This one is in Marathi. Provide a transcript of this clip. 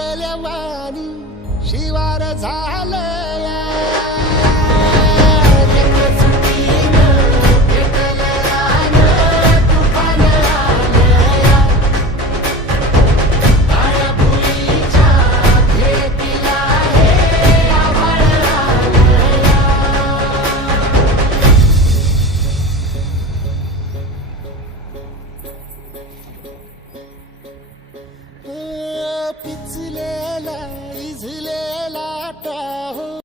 वाणी शिवार झालं. kapitüle